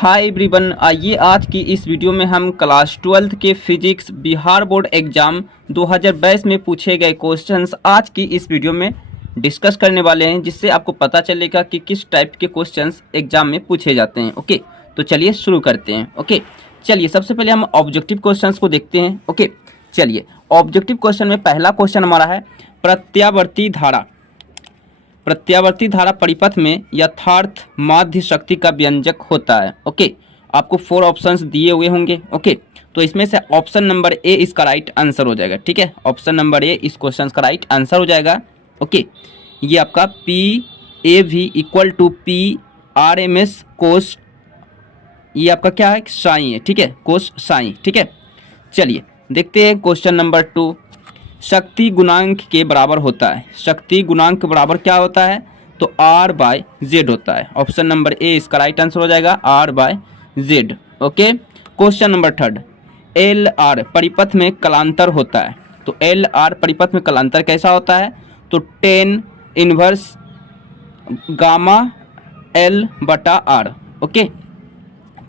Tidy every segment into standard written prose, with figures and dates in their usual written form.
Hi everyone, आइए आज की इस वीडियो में हम क्लास 12th के फिजिक्स बिहार बोर्ड एग्जाम 2022 में पूछे गए क्वेश्चंस आज की इस वीडियो में डिस्कस करने वाले हैं, जिससे आपको पता चलेगा कि किस टाइप के क्वेश्चंस एग्जाम में पूछे जाते हैं। ओके, तो चलिए शुरू करते हैं। ओके, चलिए सबसे पहले हम ऑब्जेक्टिव क्वेश्चंस को देखते हैं। ओके, चलिए ऑब्जेक्टिव क्वेश्चन में पहला क्वेश्चन हमारा है प्रत्यावर्ती धारा। प्रत्यावर्ती धारा परिपथ में यथार्थ माध्य शक्ति का व्यंजक होता है। ओके, आपको 4 ऑप्शंस दिए हुए होंगे। ओके, तो इसमें से ऑप्शन नंबर ए इसका राइट आंसर हो जाएगा। ठीक है, ऑप्शन नंबर ए इस क्वेश्चन का राइट आंसर हो जाएगा। ओके, ये आपका PAV इक्वल टू PRMS कोस, ये आपका क्या है, साइन है। ठीक है, कोस साइन। ठीक है, चलिए देखते हैं क्वेश्चन नंबर 2। शक्ति गुणांक के बराबर होता है। शक्ति गुणांक के बराबर क्या होता है, तो R/Z होता है। ऑप्शन नंबर ए इसका राइट आंसर हो जाएगा, R/Z। Okay, question number 3। LR परिपथ में कलांतर होता है। तो LR परिपथ में कलांतर कैसा होता है, तो 10 इनवर्स गामा L/R। ओके,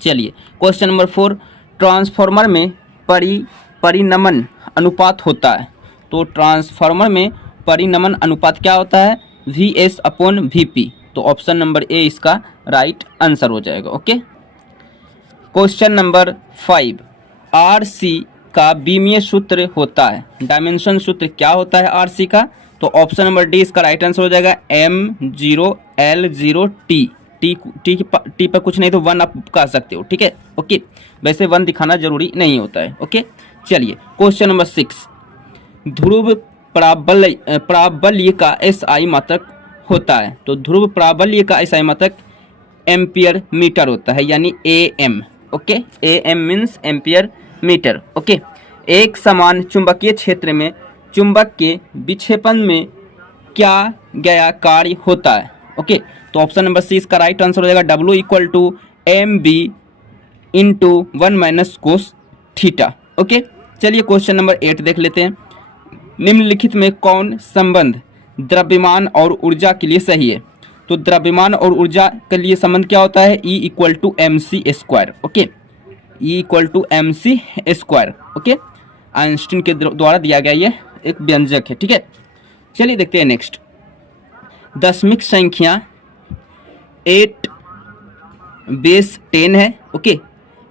चलिए क्वेश्चन नंबर 4। ट्रांसफार्मर में परिनमन अनुपात होता है। तो ट्रांसफार्मर में परिनमन अनुपात क्या होता है, VS/VP। तो ऑप्शन नंबर ए इसका राइट आंसर हो जाएगा। Okay, question number 5। RC का बीमीय सूत्र होता है। डायमेंशन सूत्र क्या होता है RC का, तो ऑप्शन नंबर डी इसका राइट आंसर हो जाएगा, M0L0T। टी पर कुछ नहीं तो 1 आप कह सकते हो। ठीक है, ओके, वैसे 1 दिखाना जरूरी नहीं होता है। ओके, चलिए क्वेश्चन नंबर 6। ध्रुव प्राबल्य का SI मात्रक होता है। तो ध्रुव प्राबल्य का SI मात्रक एम्पियर मीटर होता है, यानी AM। Okay, AM means ampere meter. Okay, एक समान चुंबकीय क्षेत्र में चुंबक के विक्षेपण में क्या गया कार्य होता है। ओके, तो ऑप्शन नंबर सी इसका राइट आंसर हो जाएगा, W equal to MB into 1 - cos theta. Okay, चलिए क्वेश्चन नंबर 8 देख लेते हैं। निम्नलिखित में कौन संबंध द्रव्यमान और ऊर्जा के लिए सही है। तो द्रव्यमान और ऊर्जा के लिए संबंध क्या होता है, E equal to MC²। Okay, E equal to MC²। Okay, Einstein के द्वारा दिया गया ये एक व्यंजक है। ठीक है, चलिए देखते हैं नेक्स्ट। दशमिक संख्या 8 बेस 10 है। ओके,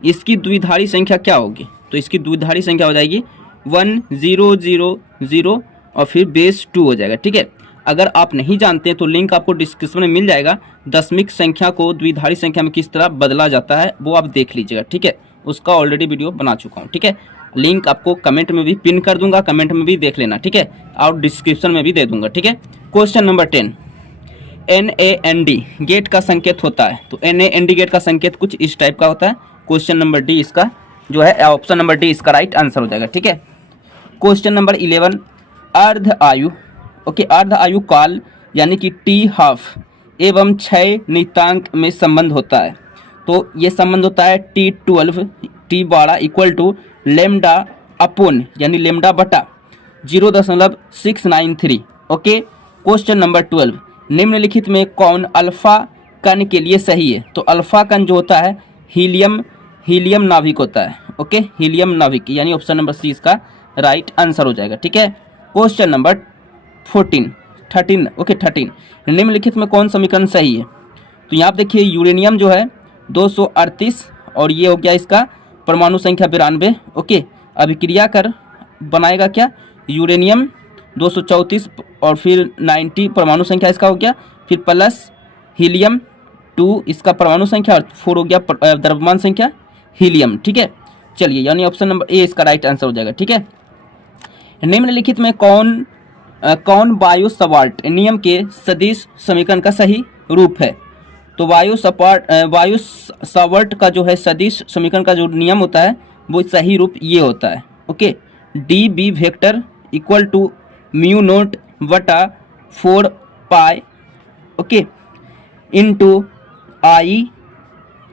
इसकी द्विधारी संख्या क्या होगी, तो इसकी द्विधारी संख्या हो जाएगी 1 0 0 0 और फिर बेस 2 हो जाएगा। ठीक है, अगर आप नहीं जानते हैं तो लिंक आपको डिस्क्रिप्शन में मिल जाएगा। दशमिक संख्या को द्विधारी संख्या में किस तरह बदला जाता है वो आप देख लीजिएगा। ठीक है, उसका ऑलरेडी वीडियो बना चुका हूँ। ठीक है, लिंक आपको कमेंट में भी पिन कर दूंगा, कमेंट में भी देख लेना। ठीक है, और डिस्क्रिप्शन में भी दे दूंगा। ठीक है, क्वेश्चन नंबर 10। NaND गेट का संकेत होता है। तो NaND गेट का संकेत कुछ इस टाइप का होता है। क्वेश्चन नंबर डी इसका जो है, ऑप्शन नंबर डी इसका राइट आंसर हो जाएगा। ठीक है, क्वेश्चन नंबर 11। अर्ध आयु। ओके, अर्ध आयु काल यानी कि T½ एवं क्षय नियतांक में संबंध होता है। तो ये संबंध होता है T12 T12 equal to lambda upon यानी लेमडा बटा 0.693। Okay, question number 12। निम्नलिखित में कौन अल्फा कण के लिए सही है। तो अल्फा कण जो होता है हीलियम नाभिक होता है। ओके, हीलियम नाभिक यानी ऑप्शन नंबर सी इसका राइट आंसर हो जाएगा। ठीक है, क्वेश्चन नंबर 13। ओके, 13। निम्नलिखित में कौन समीकरण सही है। तो यहाँ आप देखिए यूरेनियम जो है 238 और ये हो गया इसका परमाणु संख्या 92। ओके, अभिक्रिया कर बनाएगा क्या, यूरेनियम 234 और फिर 90 परमाणु संख्या इसका हो गया, फिर प्लस हीलियम 2 इसका परमाणु संख्या और 4 हो गया द्रव्यमान संख्या हीलियम। ठीक है, चलिए यानी ऑप्शन नंबर ए इसका राइट आंसर हो जाएगा। ठीक है, निम्नलिखित में कौन वायु सवार्ट नियम के सदिश समीकरण का सही रूप है। तो वायु सवार्ट का जो है सदिश समीकरण का जो नियम होता है वो सही रूप ये होता है। Okay, DB vector equal to μ0 बटा 4 पाई। ओके, इंटू आई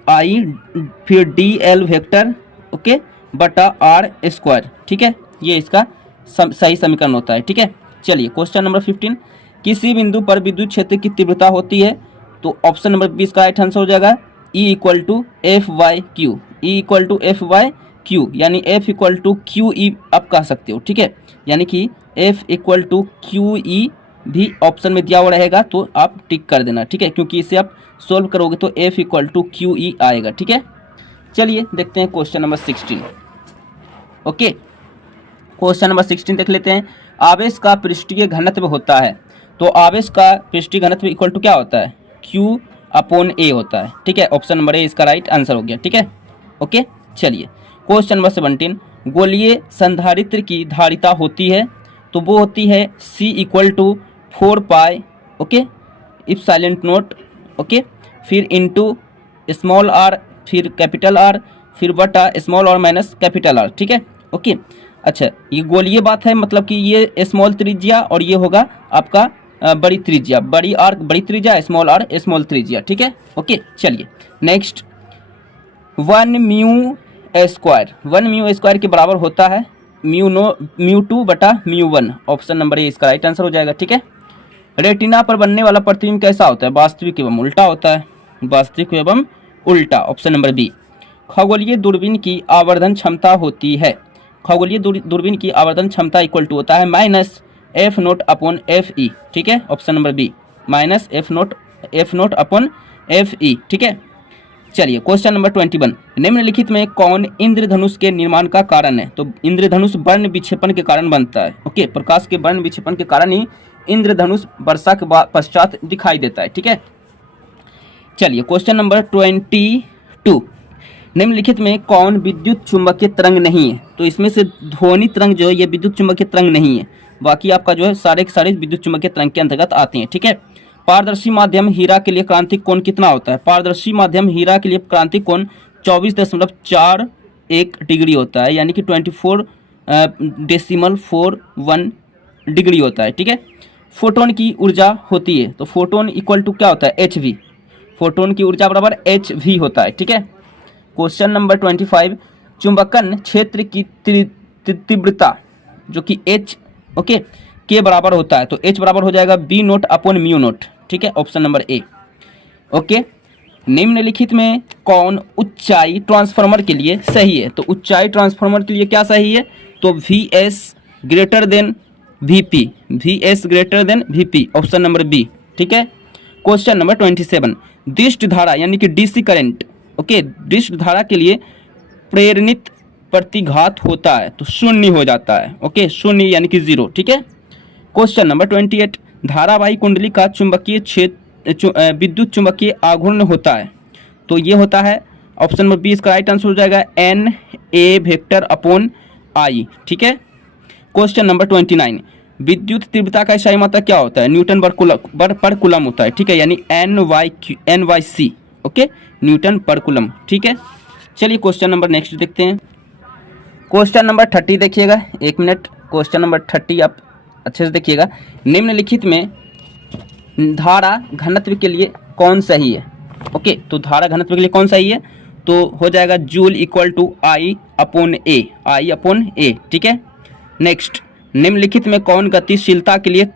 फिर DL वेक्टर ओके बटा R²। ठीक है, ये इसका सही समीकरण होता है। ठीक है, चलिए क्वेश्चन नंबर 15। किसी बिंदु पर विद्युत क्षेत्र की तीव्रता होती है। तो ऑप्शन नंबर 20 का राइट आंसर हो जाएगा E equal to F Y Q, E equal to F Y Q, यानी F equal to Q E आप कह सकते हो, ठीक है। यानी कि F equal to Q E भी ऑप्शन में दिया हुआ रहेगा तो आप टिक कर देना, ठीक है, क्योंकि इसे आप सोल्व करोगे तो F equal to Q E आएगा, ठीक है। चलिए देखते हैं question number 16। Okay, question number 16 देख लेते हैं। आवेश का पृष्ठीय घनत्व होता है, तो आवेश का पृष्ठीय घनत्व इक्वल टू क्या होता है, Q अपॉन A होता है, ठीक है। ऑप्शन नंबर ए इसका राइट आंसर हो गया, ठीक है। ओके, चलिए क्वेश्चन नंबर 17। गोलीय संधारित्र की धारिता होती है, तो वो होती है C equal to 4 pi, okay, epsilon naught, okay, फिर इंटू स्मॉल आर, फिर कैपिटल आर, फिर बटा small R minus capital R, ठीक है। ओके, अच्छा, ये गोलीय बात है, मतलब कि ये स्मॉल त्रिज्या और ये होगा आपका बड़ी त्रिज्या, बड़ी आर बड़ी त्रिज्या, स्मॉल आर स्मॉल त्रिज्या, ठीक है। ओके, चलिए next. 1 mu square, 1 mu square के बराबर होता है म्यू 2 बटा म्यू 1, ऑप्शन नंबर ए इसका राइट आंसर हो जाएगा, ठीक है। रेटिना पर बनने वाला प्रतिबिंब कैसा होता है, वास्तविक एवं उल्टा होता है, वास्तविक एवं उल्टा, ऑप्शन नंबर बी। खगोलीय दूरबीन की आवर्धन क्षमता होती है, खगोलीय दूरबीन की आवर्धन क्षमता इक्वल टू होता है minus F naught upon F E, ठीक है, option number B, minus F naught upon F E, ठीक है। चलिए क्वेश्चन नंबर 21। निम्नलिखित में कौन इंद्रधनुष के निर्माण का कारण है, तो इंद्रधनुष वर्ण विक्षेपण के कारण बनता है, ओके, प्रकाश के वर्ण विक्षेपण के कारण ही इंद्रधनुष वर्षा के पश्चात दिखाई देता है, ठीक है। चलिए क्वेश्चन नंबर 22। निम्नलिखित में कौन विद्युत चुंबकीय तरंग नहीं है, तो इसमें से ध्वनि तरंग जो है ये विद्युत चुंबकीय तरंग नहीं है, बाकी आपका जो है सारे के सारे विद्युत चुंबकीय तरंग के अंतर्गत आते हैं, ठीक है। पारदर्शी माध्यम हीरा के लिए क्रांतिक कोण कितना होता है, पारदर्शी माध्यम हीरा के लिए क्रांतिक कोण 24.41 डिग्री होता है, यानी कि 24.41 डिग्री होता है, ठीक है। फोटोन की ऊर्जा होती है, तो फोटोन इक्वल टू क्या होता है, एच वी, फोटोन की ऊर्जा बराबर एच वी होता है, ठीक है। Question number 25। चुंबकन क्षेत्र की तीव्रता जो कि एच, ओके, के बराबर होता है, तो एच बराबर हो जाएगा B naught upon mu naught, ठीक है, ऑप्शन नंबर ए। ओके, निम्नलिखित में कौन ऊंचाई ट्रांसफार्मर के लिए सही है, तो ऊंचाई ट्रांसफार्मर के लिए क्या सही है, तो V S greater than V P, V S greater than V P, option number B, ठीक है। Question number 27। दृष्ट धारा यानी कि डीसी करंट, ओके, दृष्ट धारा के लिए प्रेरणित प्रतिघात होता है, तो शून्य हो जाता है, ओके, शून्य यानी कि 0, ठीक है। Question number 28। धारावाही कुंडली का चुंबकीय क्षेत्र विद्युत चुंबकीय आघूर्ण होता है, तो ये होता है ऑप्शन नंबर बी इसका राइट आंसर हो जाएगा N A vector upon I, ठीक है। Question number 29। विद्युत तीव्रता का इकाई मात्रक क्या होता है, न्यूटन पर कूलम होता है, ठीक है, यानी N Y C, okay, Newton पर कूलम, ठीक है। चलिए क्वेश्चन नंबर नेक्स्ट देखते हैं। क्वेश्चन नंबर 30 देखिएगा, एक मिनट, क्वेश्चन नंबर 30 आप अच्छे से देखिएगा। निम्नलिखित में धारा घनत्व के लिए कौन सही है, ओके, तो धारा घनत्व के लिए कौन सही है, तो हो जाएगा joule equal to I upon A, ठीक है। नेक्स्ट, निम्नलिखित में कौन गतिशीलता के लिए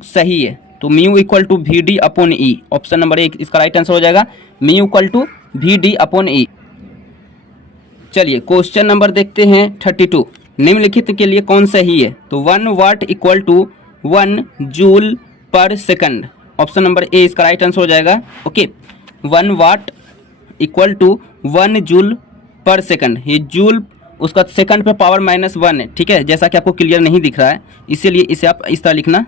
सही है, तो mu equal to V D upon E, option number A इसका राइट आंसर हो जाएगा mu equal to V D upon E. चलिए क्वेश्चन नंबर देखते हैं 32। निम्नलिखित के लिए कौन सही है, तो 1 वाट इक्वल टू 1 जूल पर सेकंड, ऑप्शन नंबर ए इसका राइट आंसर हो जाएगा, okay, 1 watt equal to 1 joule पर सेकंड, ये जूल उसका सेकंड पे पावर -1 है, ठीक है, जैसा कि आपको क्लियर नहीं दिख रहा है, इसीलिए इसे आप इस तरह लिखना,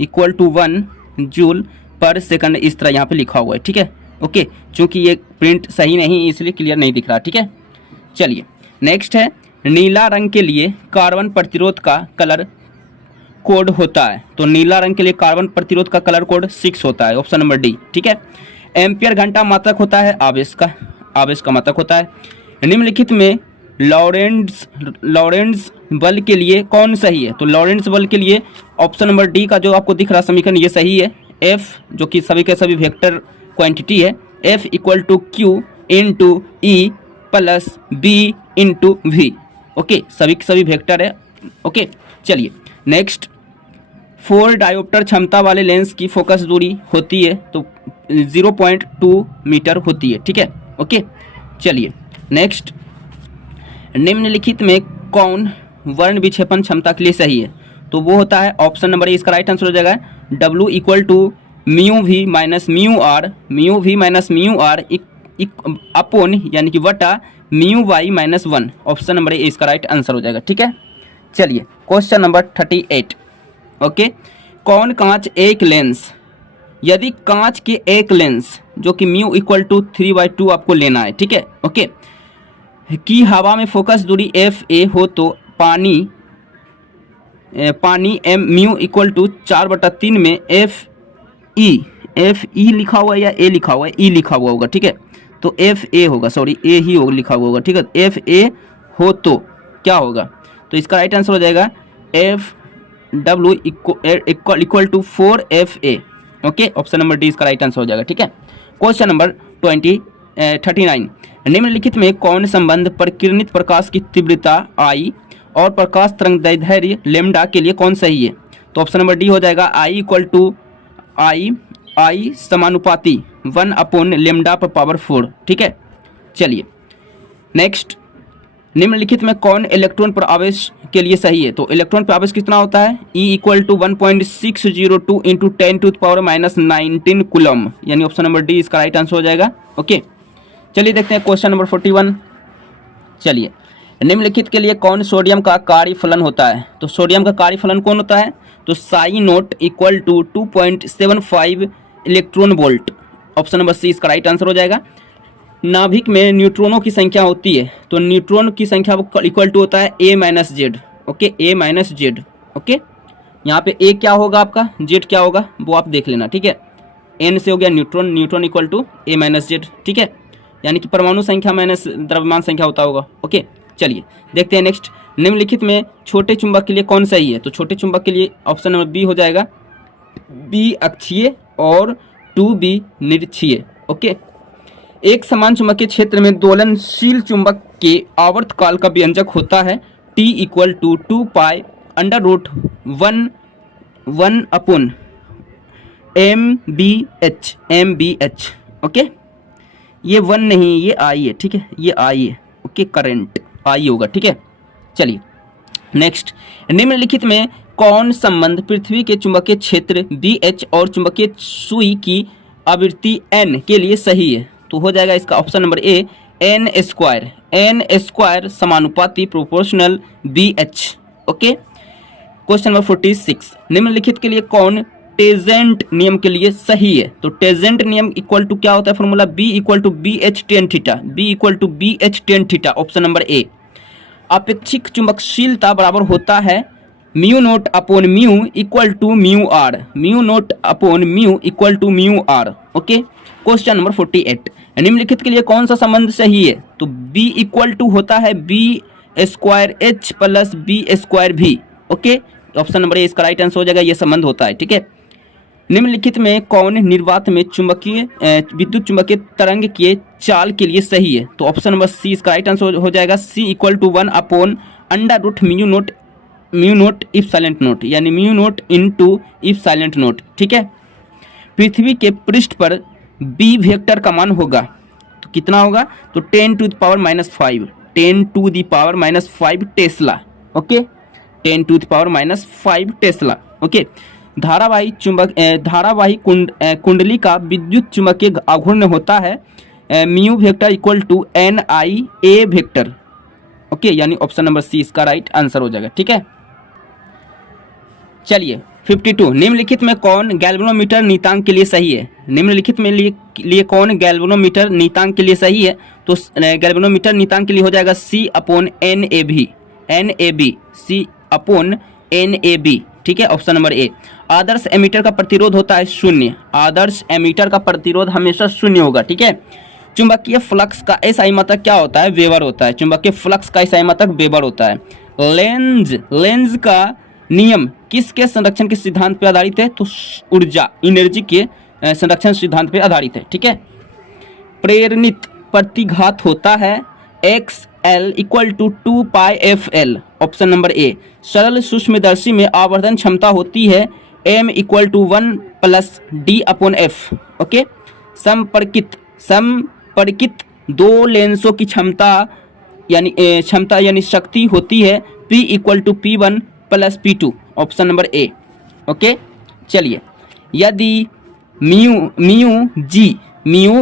इक्वल टू 1 जूल पर सेकंड, इस तरह यहाँ पे लिखा हुआ है, ठीक है। ओके, चूँकि ये प्रिंट सही नहीं इसलिए क्लियर नहीं दिख रहा, ठीक है। चलिए नेक्स्ट है, नीला रंग के लिए कार्बन प्रतिरोध का कलर कोड होता है, तो नीला रंग के लिए कार्बन प्रतिरोध का कलर कोड 6 होता है, ऑप्शन नंबर डी, ठीक है। एम्पियर घंटा मात्रक होता है आवेश का मात्रक होता है। निम्नलिखित में लॉरेंट्ज बल के लिए कौन सही है, तो लॉरेंट्ज बल के लिए ऑप्शन नंबर डी का जो आपको दिख रहा समीकरण ये सही है। एफ जो कि सभी के सभी वेक्टर क्वांटिटी है, F equal to Q into E plus B into V, okay, सभी के सभी वेक्टर है, ओके। चलिए नेक्स्ट, 4 डायोप्टर क्षमता वाले लेंस की फोकस दूरी होती है, तो 0.2 मीटर होती है, ठीक है। ओके, चलिए नेक्स्ट, निम्नलिखित में कौन वर्ण विक्षेपण क्षमता के लिए सही है? तो वो होता है ऑप्शन नंबर ए, इसका राइट आंसर हो जाएगा W equal to mu V minus mu R upon यानी कि वटा mu Y minus 1। Option number A इसका राइट आंसर हो जाएगा, ठीक है। चलिए क्वेश्चन नंबर 38। ओके, कौन कांच एक लेंस, यदि कांच के एक लेंस जो कि म्यू इक्वल टू 3/2 आपको लेना है, ठीक है। ओके, की हवा में फोकस दूरी एफ ए हो तो पानी एम म्यू इक्वल टू 4/3 में एफ ई लिखा हुआ है या ए लिखा हुआ है? ई लिखा हुआ होगा, ठीक है। तो एफ ए होगा, सॉरी ए ही होगा, लिखा हुआ होगा, ठीक है। एफ ए हो तो क्या होगा? तो इसका राइट आंसर हो जाएगा F W equal to 4FA। Okay, option number D इसका राइट आंसर हो जाएगा, ठीक है। क्वेश्चन नंबर 39, निम्नलिखित में कौन संबंध परिकिरणित प्रकाश की तीव्रता I और प्रकाश तरंग दैर्ध्य लेमडा के लिए कौन सही है? तो ऑप्शन नंबर डी हो जाएगा I इक्वल टू आई समानुपाती 1 लेमडा पर पावर 4, ठीक है। चलिए नेक्स्ट, निम्नलिखित में कौन इलेक्ट्रॉन पर आवेश के लिए सही है? तो इलेक्ट्रॉन पर आवेश कितना होता है? E equal to 1.602 into 10⁻⁻19 coulomb, यानी ऑप्शन नंबर डी इसका राइट आंसर हो जाएगा। ओके, चलिए देखते हैं क्वेश्चन नंबर 41। चलिए, निम्नलिखित के लिए कौन सोडियम का कार्यफलन होता है? तो सोडियम का कार्यफलन कौन होता है? तो psi naught equal to 2.75 electron volt. Option number C इसका राइट आंसर हो जाएगा। नाभिक में न्यूट्रॉनों की संख्या होती है, तो न्यूट्रॉन की संख्या इक्वल टू होता है A-Z। Okay, A-Z। ओके, यहाँ पे A क्या होगा आपका, Z क्या होगा वो आप देख लेना, ठीक है। N से हो गया न्यूट्रॉन इक्वल टू A-Z, ठीक है, यानी कि परमाणु संख्या माइनस द्रव्यमान संख्या होता होगा। ओके, चलिए देखते हैं नेक्स्ट, निम्नलिखित में छोटे चुंबक के लिए कौन सही है? तो छोटे चुंबक के लिए ऑप्शन नंबर बी हो जाएगा, B अक्षीय और 2B निरक्षीय। ओके, एक समान चुंबकीय क्षेत्र में दोलनशील चुंबक के आवर्तकाल का व्यंजक होता है T equal to 2π √1 MBH। Okay, ये 1 नहीं, ये I है, ठीक है, ये I है। ओके, करंट I होगा, ठीक है। चलिए नेक्स्ट, निम्नलिखित में कौन संबंध पृथ्वी के चुंबकीय क्षेत्र BH और चुंबकीय सुई की आवृत्ति N के लिए सही है? तो हो जाएगा इसका ऑप्शन नंबर ए, n² समानुपाती proportional BH। Okay, question number 46, निम्नलिखित के लिए कौन टेजेंट नियम के लिए सही है? तो टेजेंट नियम इक्वल टू क्या होता है formula? B equal to BH tan theta. Option number A, अपेक्षिक चुंबकशीलता बराबर होता है mu naught upon mu equal to mu R. Okay, question number 48, निम्नलिखित के लिए कौन सा संबंध सही है? तो B इक्वल टू होता है B² plus B² V। Okay, option number A इसका राइट आंसर हो जाएगा, ये संबंध होता है, ठीक है। निम्नलिखित में कौन निर्वात में विद्युत चुंबकीय तरंग के चाल के लिए सही है? तो ऑप्शन नंबर सी इसका राइट आंसर हो जाएगा, C equal to 1/√μ naught epsilon naught, यानी mu naught into epsilon naught, ठीक है। पृथ्वी के पृष्ठ पर B वेक्टर का मान होगा तो कितना होगा? तो 10⁻⁵ टेस्ला। Okay, 10⁻⁵ tesla. ओके, धारावाही कुंडली का विद्युत चुंबकीय आघूर्ण होता है mu vector equal to NIA vector. Okay, यानी ऑप्शन नंबर सी इसका राइट आंसर हो जाएगा, ठीक है। चलिए 52, निम्नलिखित में कौन गैल्वेनोमीटर नीतांक के लिए सही है? निम्नलिखित में लिए कौन गैल्वेनोमीटर नीतांक के लिए सही है? तो गैल्वेनोमीटर नीतांक के लिए हो जाएगा C/NAB, ठीक है, ऑप्शन नंबर ए। आदर्श एमीटर का प्रतिरोध होता है 0। आदर्श एमीटर का प्रतिरोध हमेशा 0 होगा, ठीक है। चुंबकीय फ्लक्स का SI मात्रक क्या होता है? वेबर होता है। चुंबकीय फ्लक्स का SI मात्रक वेबर होता है। लेंज का नियम किसके संरक्षण के सिद्धांत पर आधारित है? तो ऊर्जा एनर्जी के संरक्षण सिद्धांत पर आधारित है, ठीक है। प्रेरणित प्रतिघात होता है XL equal to 2πfL। Option number A. सरल सूक्ष्मदर्शी में आवर्धन क्षमता होती है M equal to 1 + D/F। Okay, संपर्कित दो लेंसों की क्षमता यानी शक्ति होती है P equal to P1 plus P2, option number A. Okay, चलिए, यदि म्यू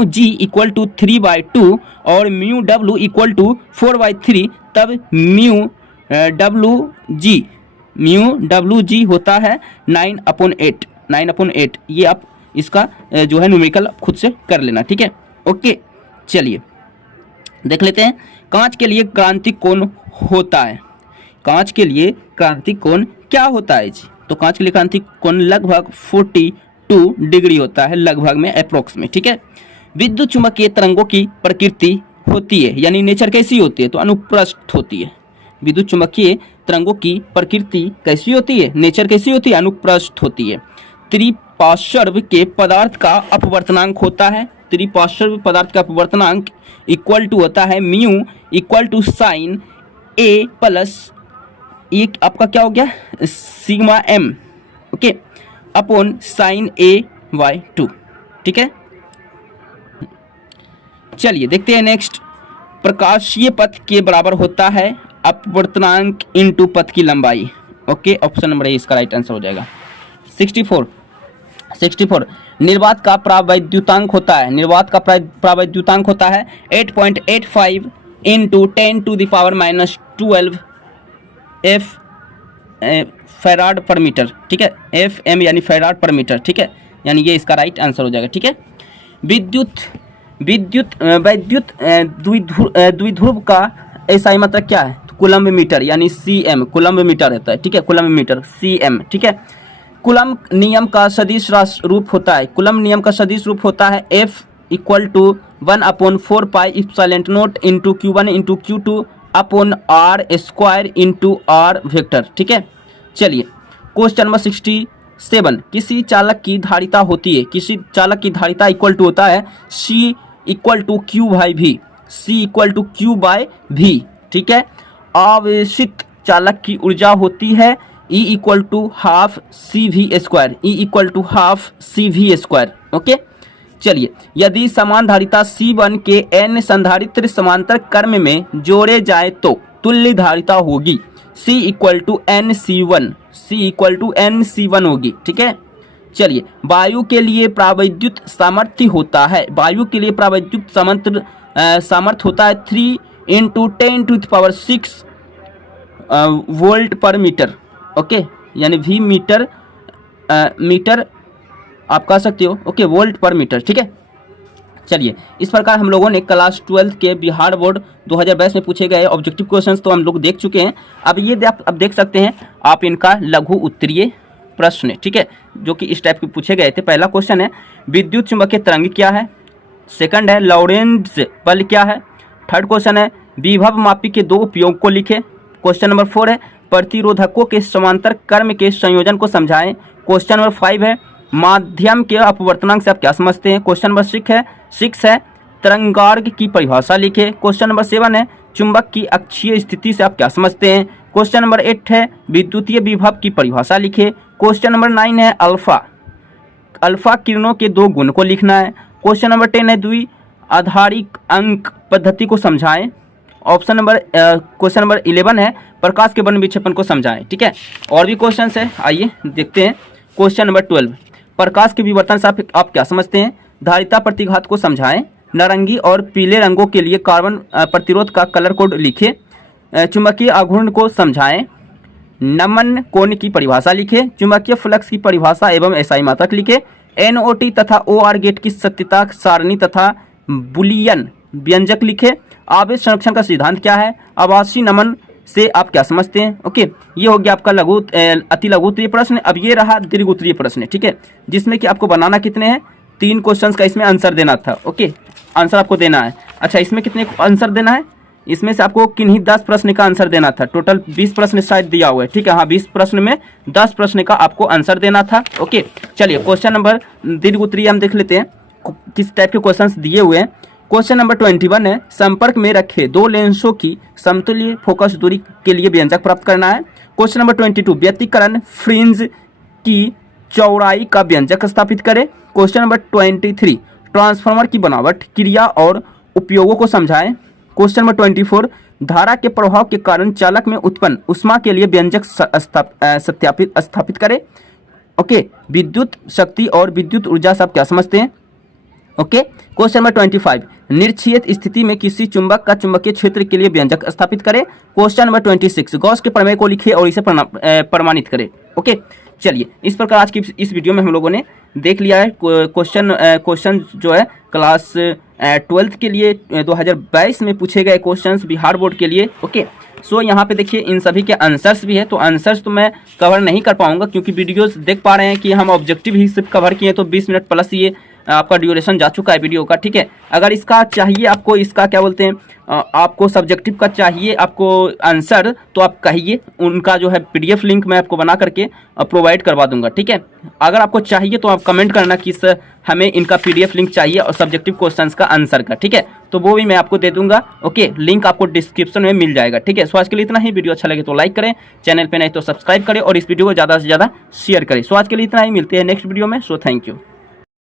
जी इक्वल टू 3/2 और म्यू डब्ल्यू इक्वल टू 4/3, तब म्यू डब्ल्यू जी होता है 9/8। ये आप इसका जो है न्यूमेरिकल खुद से कर लेना, ठीक है। ओके, चलिए देख लेते हैं कांच के लिए क्रांतिक कोण होता है। कांच के लिए क्रांतिक कोण क्या होता है जी? तो कांच के लिए क्रांतिक कोण लगभग 42 डिग्री होता है, लगभग में, अप्रोक्स में, ठीक है। विद्युत चुम्बकीय तरंगों की प्रकृति होती है, यानी नेचर कैसी होती है? तो अनुप्रस्थ होती है। विद्युत चुम्बकीय तरंगों की प्रकृति कैसी होती है? नेचर कैसी होती है? अनुप्रस्थ होती है। त्रिपार्श्व के पदार्थ का अपवर्तनांक होता है। त्रिपार्श्व पदार्थ का अपवर्तनांक इक्वल टू होता है mu equal to sine A plus, ये आपका क्या हो गया, sigma M, okay, upon sine A/2, ठीक है। चलिए देखते हैं नेक्स्ट। प्रकाशीय पथ के बराबर होता है अपवर्तनांक इनटू पथ की लंबाई। ओके, ऑप्शन नंबर ए इसका राइट आंसर हो जाएगा। 64 निर्वात का प्रावैद्युतांक होता है। निर्वात का प्रावैद्युतांक होता है 8.85 इंटू 10⁻⁻12 फैराड पर मीटर, ठीक है। FM यानी फैराड पर मीटर, ठीक है, यानी ये इसका राइट आंसर हो जाएगा, ठीक है। वैद्युत द्विध्रुव का एसआई मात्रक क्या है? तो कूलम्ब मीटर, यानी CM, कूलम्ब मीटर रहता है, ठीक है, कूलम्ब मीटर CM, ठीक है। कूलम्ब नियम का सदिश रूप होता है। कूलम्ब नियम का सदिश रूप होता है F equal to 1/4 pi epsilon naught into Q1 into Q2 upon R² into R vector, ठीक है। चलिए, क्वेश्चन नंबर 67, किसी चालक की धारिता होती है, किसी चालक की धारिता इक्वल टू होता है C equal to Q/V, C equal to Q/V, ठीक है। आवेशित चालक की ऊर्जा होती है E equal to half CV², E equal to half CV², okay. चलिए, यदि समान धारिता C1 के n संधारित्र समांतर क्रम में जोड़े जाए तो तुल्य धारिता होगी C equal to NC1, C equal to NC1 होगी, ठीक है। चलिए, वायु के लिए प्रावैद्युत सामर्थ्य होता है, वायु के लिए प्रावैद्युत सामर्थ्य होता है 3 इंटू 10⁶ वोल्ट पर मीटर, ओके, यानी V मीटर आप कह सकते हो, ओके, वोल्ट पर मीटर, ठीक है। चलिए, इस प्रकार हम लोगों ने क्लास 12 के बिहार बोर्ड 2022 में पूछे गए ऑब्जेक्टिव क्वेश्चंस तो हम लोग देख चुके हैं। अब ये अब देख सकते हैं आप इनका लघु उत्तरीय प्रश्न, ठीक है, जो कि इस टाइप के पूछे गए थे। पहला क्वेश्चन है विद्युत चुम्बकीय तरंग क्या है। सेकंड है लॉरेंट्ज बल क्या है। थर्ड क्वेश्चन है विभव मापी के दो उपयोग को लिखे। क्वेश्चन नंबर 4 है प्रतिरोधकों के समांतर क्रम के संयोजन को समझाएं। क्वेश्चन नंबर 5 है माध्यम के अपवर्तनांक से आप क्या समझते हैं। क्वेश्चन नंबर 6 है तरंगार्ग की परिभाषा लिखे। क्वेश्चन नंबर 7 है चुंबक की अक्षीय स्थिति से आप क्या समझते हैं। क्वेश्चन नंबर 8 है विद्युतीय विभव की परिभाषा लिखे। क्वेश्चन नंबर 9 है अल्फा किरणों के दो गुण को लिखना है। क्वेश्चन नंबर 10 है द्विआधारिक अंक पद्धति को समझाएं। क्वेश्चन नंबर 11 है प्रकाश के वर्ण विक्षेपण को समझाएं, ठीक है। और भी क्वेश्चन है, आइए देखते हैं। क्वेश्चन नंबर 12 प्रकाश के विवर्तन से आप क्या समझते हैं। धारिता प्रतिघात को समझाएं। नारंगी और पीले रंगों के लिए कार्बन प्रतिरोध का कलर कोड लिखे। चुंबकीय आघूर्ण को समझाएं। नमन कोण की परिभाषा लिखे। चुंबकीय फ्लक्स की परिभाषा एवं एसआई मात्रक लिखे। NOT तथा OR गेट की सत्यता सारणी तथा बुलियन व्यंजक लिखे। आवेश संरक्षण का सिद्धांत क्या है। आभासी नमन से आप क्या समझते हैं। ओके, ये हो गया आपका अति लघु उत्तरीय प्रश्न। अब ये रहा दीर्घ उत्तरीय प्रश्न, ठीक है, जिसमें कि आपको बनाना कितने हैं 3 क्वेश्चंस का इसमें आंसर देना था। ओके, आंसर आपको देना है। अच्छा, इसमें कितने आंसर देना है, इसमें से आपको किन्हीं 10 प्रश्न का आंसर देना था। टोटल 20 प्रश्न शायद दिया हुआ है, ठीक है। हाँ, 20 प्रश्न में 10 प्रश्न का आपको आंसर देना था। ओके, चलिए क्वेश्चन नंबर दीर्घ उत्तरीय हम देख लेते हैं किस टाइप के क्वेश्चंस दिए हुए हैं। क्वेश्चन नंबर 21 है संपर्क में रखे दो लेंसों की समतुल्य फोकस दूरी के लिए व्यंजक प्राप्त करना है। क्वेश्चन नंबर 22 व्यतिकरण फ्रिंज की चौड़ाई का व्यंजक स्थापित करें। क्वेश्चन नंबर 23 ट्रांसफार्मर की बनावट, क्रिया और उपयोगों को समझाएं। क्वेश्चन नंबर 24, धारा के प्रभाव के कारण चालक में उत्पन्न ऊष्मा के लिए व्यंजक स्थापित करें। ओके, विद्युत शक्ति और विद्युत ऊर्जा सब क्या समझते हैं। ओके, क्वेश्चन नंबर 25, निरक्षीय स्थिति में किसी चुंबक का चुंबकीय क्षेत्र के लिए व्यंजक स्थापित करें। क्वेश्चन नंबर 26, गॉस के प्रमेय को लिखें और इसे प्रमाणित करें। ओके, चलिए इस प्रकार आज की इस वीडियो में हम लोगों ने देख लिया है क्वेश्चन जो है क्लास 12th के लिए 2022 में पूछे गए क्वेश्चंस बिहार बोर्ड के लिए। ओके, सो यहाँ पे देखिए इन सभी के आंसर्स भी है, तो आंसर्स तो मैं कवर नहीं कर पाऊंगा क्योंकि वीडियोस देख पा रहे हैं कि हम ऑब्जेक्टिव ही सिर्फ कवर किए, तो 20 मिनट प्लस ये आपका ड्यूरेशन जा चुका है वीडियो का। ठीक है, अगर इसका चाहिए आपको, इसका क्या बोलते हैं, आपको सब्जेक्टिव का चाहिए आपको आंसर, तो आप कहिए, उनका जो है PDF लिंक मैं आपको बना करके प्रोवाइड करवा दूंगा। ठीक है, अगर आपको चाहिए तो आप कमेंट करना कि सर हमें इनका PDF लिंक चाहिए और सब्जेक्टिव क्वेश्चंस का आंसर का। ठीक है, तो वो भी मैं आपको दे दूंगा। ओके, लिंक आपको डिस्क्रिप्शन में मिल जाएगा। ठीक है, सो आज के लिए इतना ही। वीडियो अच्छा लगे तो लाइक करें, चैनल पे नहीं तो सब्सक्राइब करें और इस वीडियो को ज़्यादा से ज़्यादा शेयर करें। सो आज के लिए इतना ही, मिलते हैं नेक्स्ट वीडियो में। So thank you.